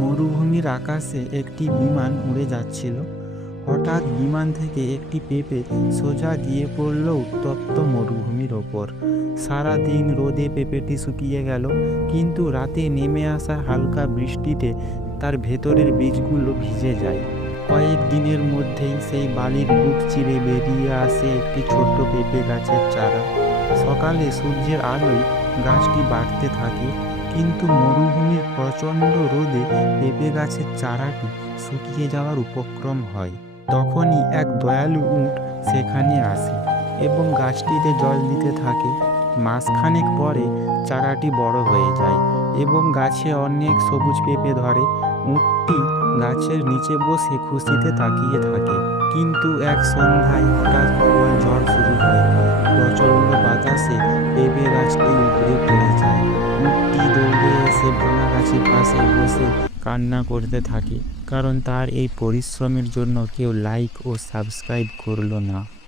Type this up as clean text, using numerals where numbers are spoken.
মরুভূমির আকাশে একটি বিমান উড়ে যাচ্ছিল। হঠাৎ বিমান থেকে একটি পেঁপে সোজা গিয়ে পড়ল উত্তপ্ত মরুভূমির ওপর। সারাদিন রোদে পেঁপেটি শুকিয়ে গেল, কিন্তু রাতে নেমে আসা হালকা বৃষ্টিতে তার ভেতরের বীজগুলো ভিজে যায়। কয়েক দিনের মধ্যেই সেই বালির বুক চিরে বেরিয়ে আসে একটি ছোট্ট পেঁপে গাছের চারা। সকালে সূর্যের আলোয় গাছটি বাড়তে থাকে, কিন্তু মরুভূমির প্রচণ্ড রোদে পেঁপে গাছের চারাটি শুকিয়ে যাওয়ার উপক্রম হয়। তখনই এক দয়ালু উট সেখানে আসে এবং গাছটিতে জল দিতে থাকে। মাসখানেক পরে চারাটি বড় হয়ে যায় এবং গাছে অনেক সবুজ পেঁপে ধরে। উটটি গাছের নিচে বসে খুশিতে তাকিয়ে থাকে। কিন্তু এক সন্ধ্যায় হঠাৎ প্রবল ঝড় শুরু হয়। প্রচণ্ড বাতাসে পেঁপে গাছটি উপড়ে পড়ে যায়। উটটি দৌড়ে এসে ভাঙা গাছের পাশে বসে কান্না করতে থাকে, কারণ তার এই পরিশ্রমের জন্য কেউ লাইক ও সাবস্ক্রাইব করলো না।